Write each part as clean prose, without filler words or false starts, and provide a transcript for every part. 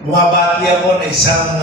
Bumabati ako na isang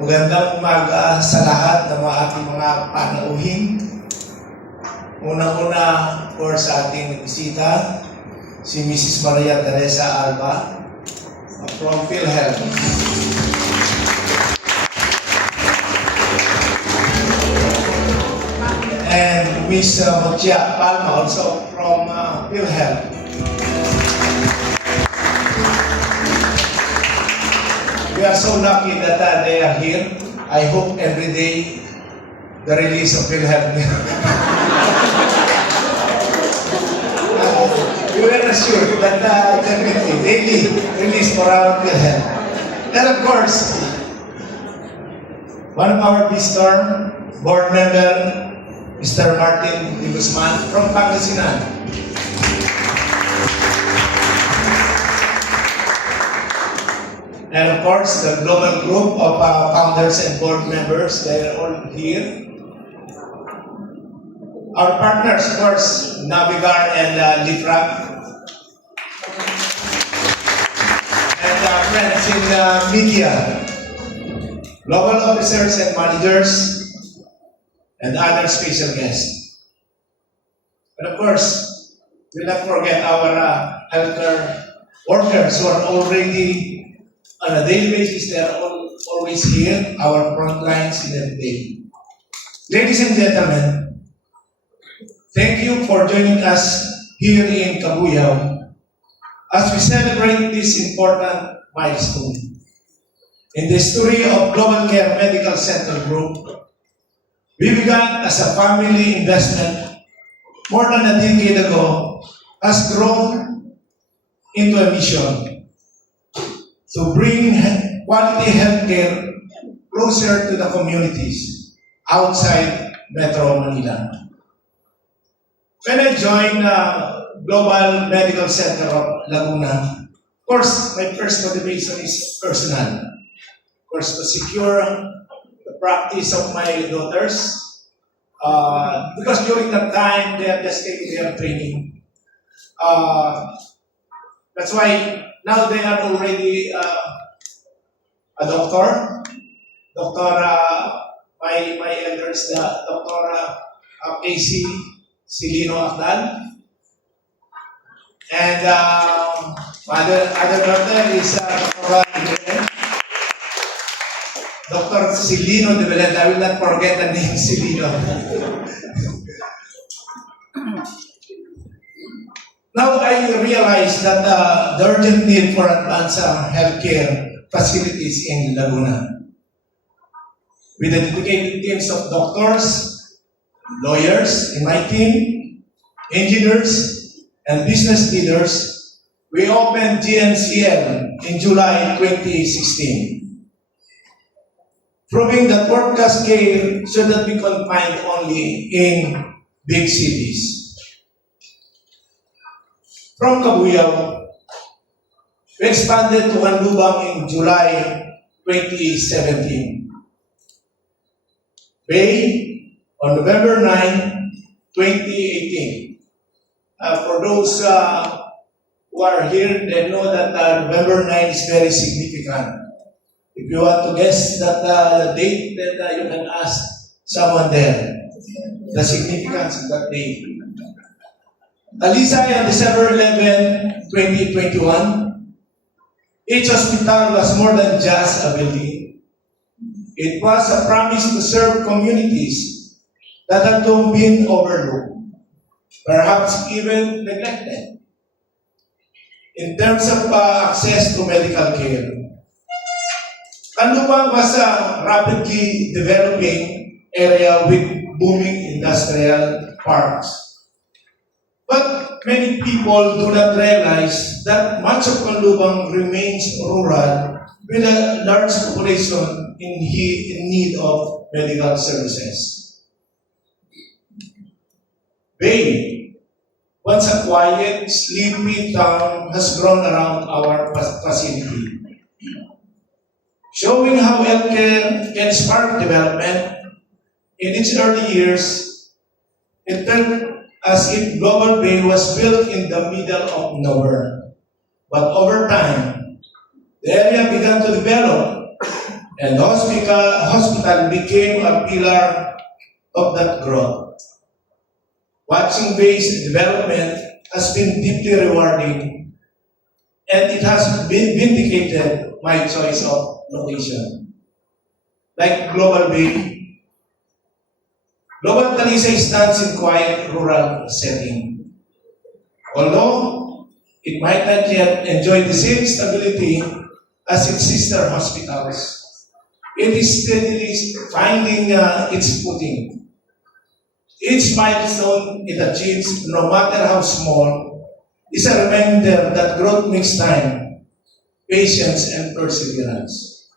magandang umaga sa lahat ng mga ating mga panauhin. Unang-una, of course, sa ating bisita, si Mrs. Maria Teresa Alba from PhilHealth. And Ms. Mochia Palma, also from PhilHealth. We are so lucky that they are here. I hope every day the release of PhilHealth. We were assured that definitely daily release for our PhilHealth. And of course, one of our visitor, board member, Mr. Martin D. Guzman from Pangasinan. And of course, the global group of founders and board members, they're all here. Our partners, of course, Navigar and Lifrag. And friends in media, global officers and managers, and other special guests. And of course, we'll not forget our healthcare workers who are already on a daily basis, they are always here, our front lines in every day. Ladies and gentlemen, thank you for joining us here in Cabuyao as we celebrate this important milestone. In the story of Global Care Medical Center Group, we began as a family investment more than a decade ago, has grown into a mission to bring quality healthcare closer to the communities outside Metro Manila. When I joined Global Medical Center of Laguna, of course, my first motivation is personal. Of course, to secure the practice of my daughters, because during that time, they are just taking their training. That's why now they are already a doctor. My elders, Dr. Casey Silino Akdal. And other daughter is Dr. Silino de Belen. I will not forget the name Silino. Now I realize that the urgent need for advanced healthcare facilities in Laguna. With the dedicated teams of doctors, lawyers in my team, engineers, and business leaders, we opened GNCL in July 2016, proving that world-class care should not be confined only in big cities. From Cabuyao, we expanded to Canlubang in July 2017. Bay on November 9, 2018. For those who are here, they know that November 9 is very significant. If you want to guess that date, then you can ask someone there the significance of that date. Talisay on December 11, 2021, each hospital was more than just a building. It was a promise to serve communities that had long been overlooked, perhaps even neglected. In terms of access to medical care, Canlubang was a rapidly developing area with booming industrial parks. But many people do not realize that much of Canlubang remains rural with a large population in need of medical services. Bay, once a quiet, sleepy town, has grown around our facility, showing how healthcare can spark development. In its early years, it felt as if Global Bay was built in the middle of nowhere. But over time, The area began to develop, and the hospital became a pillar of that growth. Watching base development has been deeply rewarding, and it has been vindicated my choice of location. Like Global Bay, Global Talisay stands in quiet rural setting. Although it might not yet enjoy the same stability as its sister hospitals, it is steadily finding its footing. Each milestone it achieves, no matter how small, is a reminder that growth makes time, patience, and perseverance.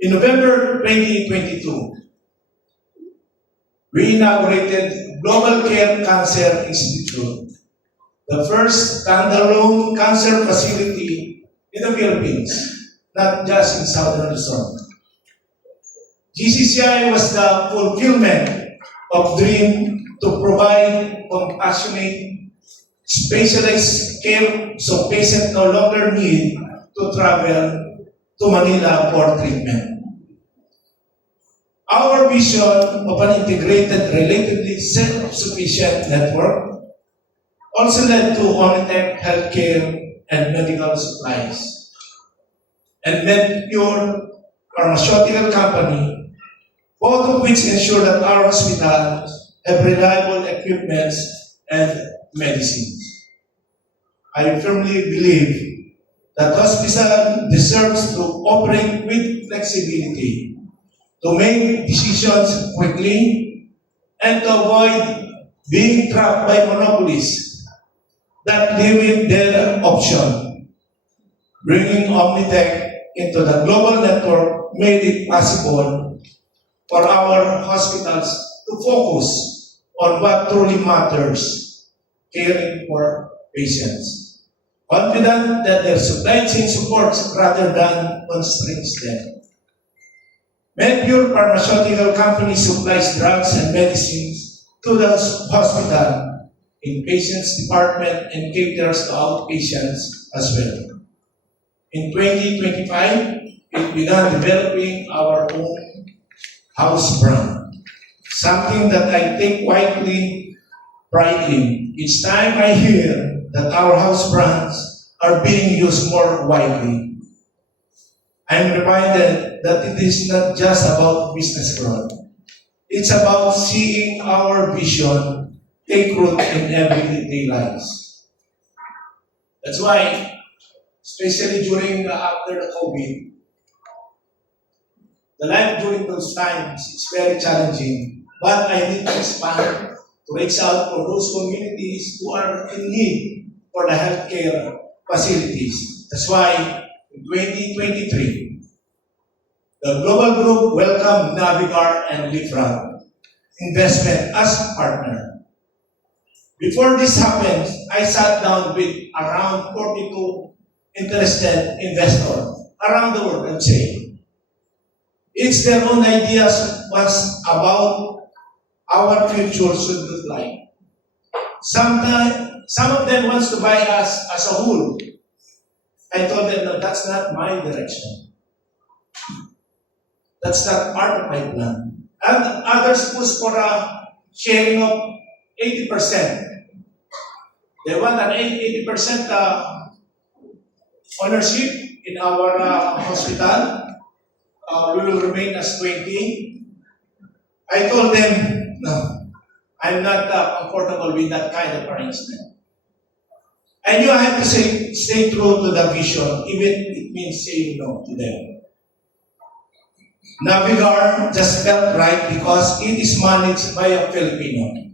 In November 2022, we inaugurated Global Care Cancer Institute, the first standalone cancer facility in the Philippines, not just in Southern Luzon. GCCI was the fulfillment of dream to provide compassionate, specialized care so patients no longer need to travel to Manila for treatment. Our vision of an integrated, relatively self-sufficient network also led to Onitech Healthcare and Medical Supplies, and MedPure Pharmaceutical Company, both of which ensure that our hospitals have reliable equipments and medicines. I firmly believe that hospital deserves to operate with flexibility, to make decisions quickly, and to avoid being trapped by monopolies that limit their option. Bringing Omnitech into the global network made it possible for our hospitals to focus on what truly matters, caring for patients, confident that their supply chain supports rather than constrains them. MedPure Pharmaceutical Company supplies drugs and medicines to the hospital, inpatients department, and caters to outpatients as well. In 2025, it began developing our own house brand, something that I take quietly pride in. Each time I hear that our house brands are being used more widely, I'm reminded that it is not just about business growth. It's about seeing our vision take root in everyday lives. That's why, especially during after the COVID, the life during those times is very challenging. But I need to expand to reach out for those communities who are in need for the healthcare facilities. That's why in 2023, the Global Group welcomed Navigar and Lifrag Investment as partner. Before this happened, I sat down with around 42 interested investors around the world and say, it's their own ideas was about our future should look like. Some of them wants to buy us as a whole. I told them, no, that's not my direction. That's not part of my plan. And others push for a sharing of 80%. They want an 80% ownership in our hospital. We will remain as 20. I told them, no, I'm not comfortable with that kind of arrangement. I knew I had to stay true to the vision, even if it means saying no to them. Navigar just felt right because it is managed by a Filipino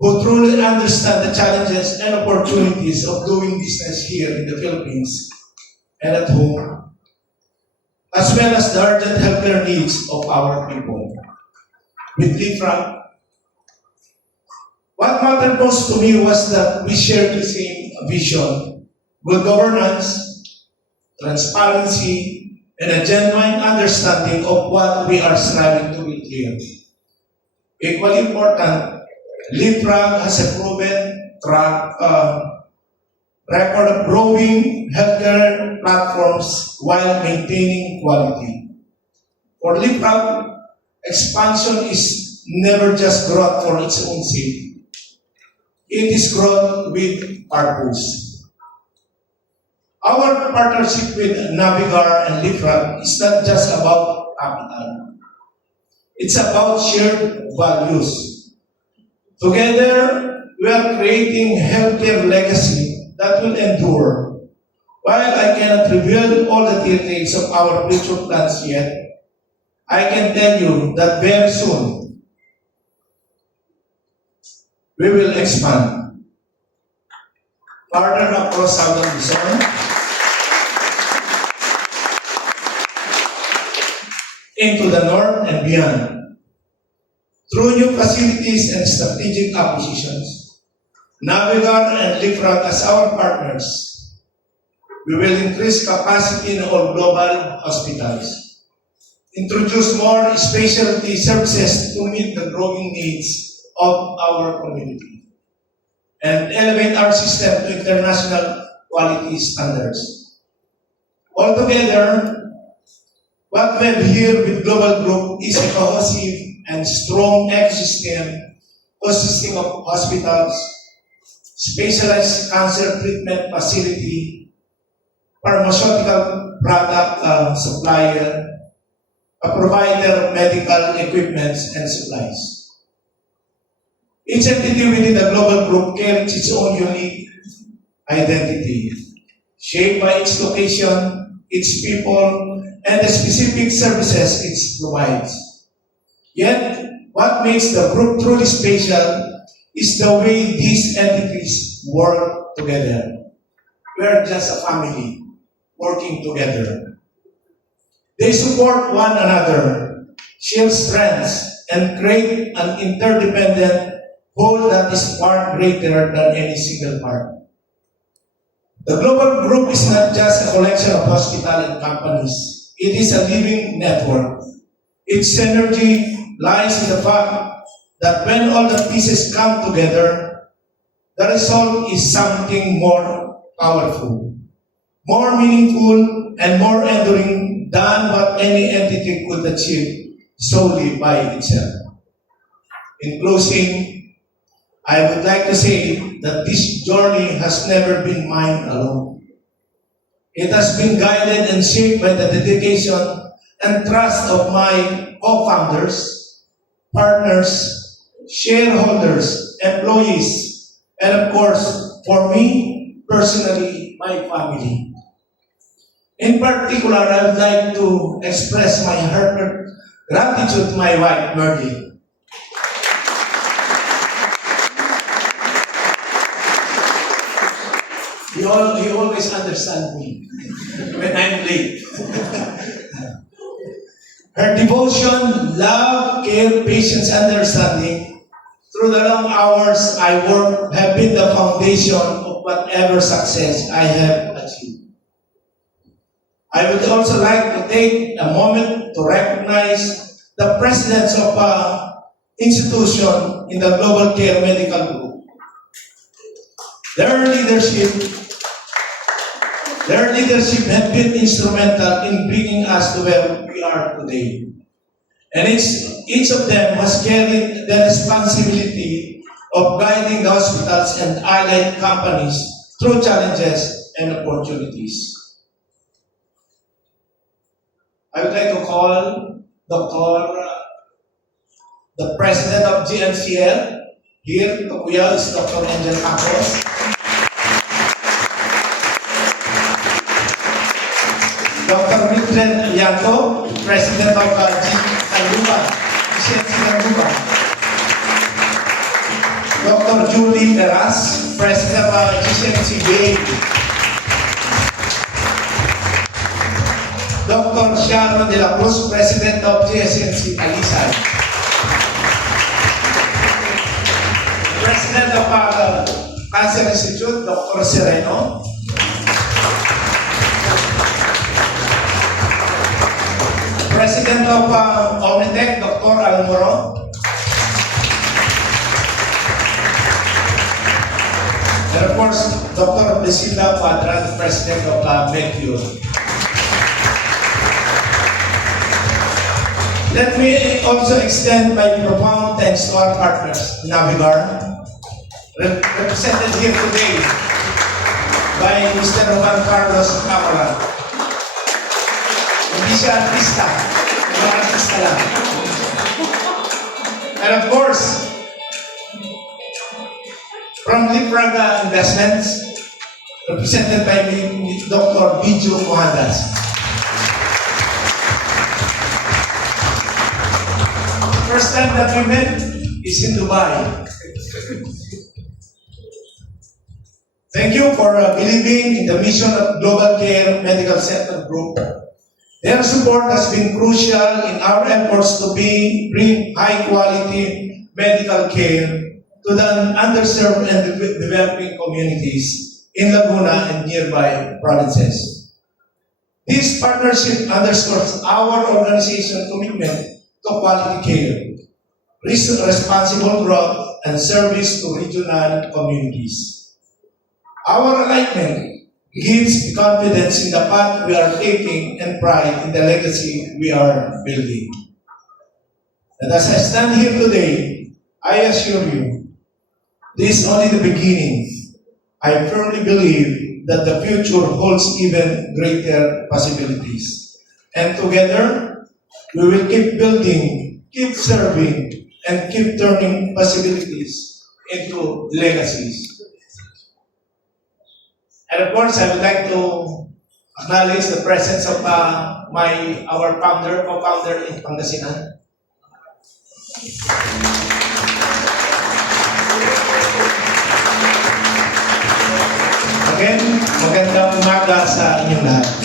who truly understand the challenges and opportunities of doing business here in the Philippines and at home, as well as the urgent healthcare needs of our people. With Lifrag, what mattered most to me was that we shared the same vision: good governance, transparency, and a genuine understanding of what we are striving to build here. Equally important, Lifrag has a proven track record of growing healthcare platforms while maintaining quality. For LifHub, expansion is never just growth for its own sake. It is growth with purpose. Our partnership with Navigar and LifHub is not just about capital. It's about shared values. Together, we are creating healthcare legacy that will endure. While I cannot reveal all the details of our future plans yet, I can tell you that very soon, we will expand further across Southern Luzon, into the north and beyond. Through new facilities and strategic acquisitions, Navigar and LifHub as our partners, we will increase capacity in all global hospitals, introduce more specialty services to meet the growing needs of our community, and elevate our system to international quality standards. Altogether, what we have here with Global Group is a cohesive and strong ecosystem consisting of hospitals, specialized cancer treatment facility, pharmaceutical product supplier, a provider of medical equipment and supplies. Each entity within the Global Group carries its own unique identity, shaped by its location, its people, and the specific services it provides. Yet, what makes the group truly special is the way these entities work together. We are just a family working together. They support one another, share strengths, and create an interdependent whole that is far greater than any single part. The Global Group is not just a collection of hospitals and companies. It is a living network. Its synergy lies in the fact that when all the pieces come together, the result is something more powerful, more meaningful, and more enduring than what any entity could achieve solely by itself. In closing, I would like to say that this journey has never been mine alone. It has been guided and shaped by the dedication and trust of my co-founders, partners, shareholders, employees, and of course, for me, personally, my family. In particular, I would like to express my heartfelt gratitude to my wife, Merdy. He always understands me when I'm late. Her devotion, love, care, patience, understanding through the long hours I work have been the foundation of whatever success I have achieved. I would also like to take a moment to recognize the presidents of institution in the Global Care Medical Group. Their leadership has been instrumental in bringing us to where we are today. And each of them has carried the responsibility of guiding the hospitals and allied companies through challenges and opportunities. I would like to call the president of GNCL. Here, Kuya is Dr. Angel Campos. Dr. Mildred Alianto, president of GNCL Sanluba. Dr. Julie Peras, president of GNCL. Dr. Sharon de la Cruz, president of GSNC Alisay. President of Cancer Institute, Dr. Sereno. President of Omnitech, Dr. Almoro. And of course, Dr. Priscilla Cuadra, the President of MEDCure. Let me also extend my profound thanks to our partners, Navigar, represented here today by Mr. Juan Carlos Camara. Hindi siya artista, mga artista lang. And of course, from Lipraga Investments, represented by Dr. Bijo Mohandas. First time that we met is in Dubai. Thank you for believing in the mission of Global Care Medical Center Group. Their support has been crucial in our efforts to bring high-quality medical care to the underserved and developing communities in Laguna and nearby provinces. This partnership underscores our organization's commitment to quality care, responsible growth, and service to regional communities. Our alignment gives confidence in the path we are taking and pride in the legacy we are building. And as I stand here today, I assure you, this is only the beginning. I firmly believe that the future holds even greater possibilities. And together, we will keep building, keep serving, and keep turning possibilities into legacies. And of course, I would like to acknowledge the presence of our co-founder in Pangasinan. Again, magandang umaga sa inyong lahat.